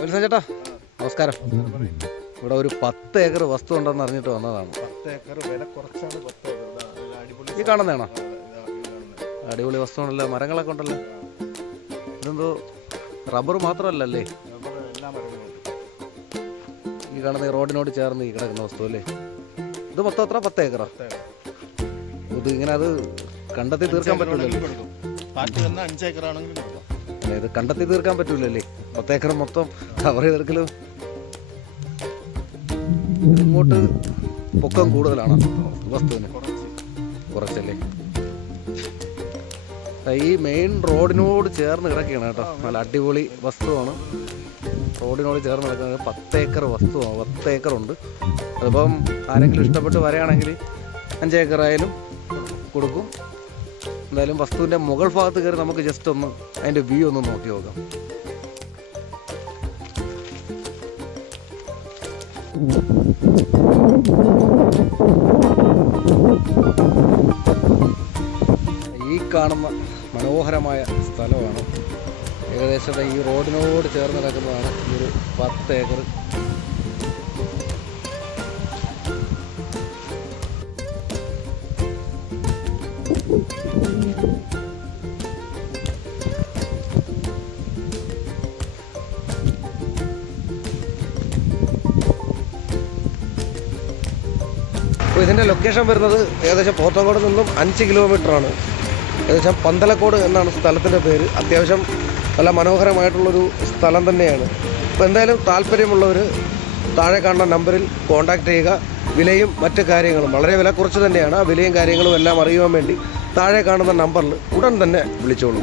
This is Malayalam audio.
ചേട്ടാ നമസ്കാരം. ഇവിടെ ഒരു പത്ത് ഏക്കർ വസ്തു ഉണ്ടെന്ന് അറിഞ്ഞിട്ട് വന്നതാണ്. പത്ത് ഏക്കർ വില കുറച്ചാണ് പത്ത് ഏക്കർ അടിപൊളി ഈ കാണുന്നതാണോ? അടിപൊളി വസ്തു ഉണ്ടല്ലോ മരങ്ങളൊക്കെ ഉണ്ടല്ലോ. ഇതെന്തോ റബ്ബർ മാത്രമല്ലല്ലേ. ഈ കാണുന്ന ഈ റോഡിനോട് ചേർന്ന് ഈ കിടക്കുന്ന വസ്തു അല്ലേ? ഇത് മൊത്തം എത്ര? പത്ത് ഏക്കറോ. ഇത് ഇങ്ങനെ അത് കണ്ടെത്തി തീർക്കാൻ പറ്റില്ലല്ലോ ഇത് കണ്ടെത്തി തീർക്കാൻ പറ്റൂലല്ലേ? പത്ത് ഏക്കർ മൊത്തം കവർ ചെയ്തെടുക്കലും. ഇങ്ങോട്ട് പൊക്കം കൂടുതലാണ് വസ്തുവിന് കുറച്ച് കുറച്ചല്ലേ ഈ മെയിൻ റോഡിനോട് ചേർന്ന് കിടക്കുകയാണ് കേട്ടോ. നല്ല അടിപൊളി വസ്തുവാണ്. റോഡിനോട് ചേർന്ന് കിടക്കുന്നത് പത്തേക്കർ വസ്തുവാണ്. പത്ത് ഏക്കർ ഉണ്ട് അതിപ്പം ആരെങ്കിലും ഇഷ്ടപ്പെട്ട് വരികയാണെങ്കിൽ അഞ്ച് ഏക്കർ ആയാലും കൊടുക്കും. എന്തായാലും വസ്തുവിന്റെ മുകൾ ഭാഗത്ത് കയറി നമുക്ക് ജസ്റ്റ് ഒന്ന് അതിന്റെ വ്യൂ ഒന്ന് നോക്കി നോക്കാം. ഈ കാണുന്ന മനോഹരമായ സ്ഥലമാണ്. ഏകദേശം ഈ റോഡിനോട് ചേർന്ന് കിടക്കുന്നതാണ് ഈ ഒരു പത്ത് ഏക്കർ. അപ്പോൾ ഇതിന്റെ ലൊക്കേഷൻ വരുന്നത് ഏകദേശം പോത്തങ്കോട് നിന്നും അഞ്ച് കിലോമീറ്ററാണ് ഏകദേശം പന്തലക്കോട് എന്നാണ് സ്ഥലത്തിന്റെ പേര്. അത്യാവശ്യം നല്ല മനോഹരമായിട്ടുള്ളൊരു സ്ഥലം തന്നെയാണ്. അപ്പോൾ എന്തായാലും താല്പര്യമുള്ളവർ താഴെ കാണുന്ന നമ്പറിൽ കോൺടാക്റ്റ് ചെയ്യുക. വിലയും മറ്റ് കാര്യങ്ങളും വളരെ വില കുറച്ച് തന്നെയാണ്. ആ വിലയും കാര്യങ്ങളും എല്ലാം അറിയുവാൻ വേണ്ടി താഴെ കാണുന്ന നമ്പറിൽ ഉടൻ തന്നെ വിളിച്ചോളൂ.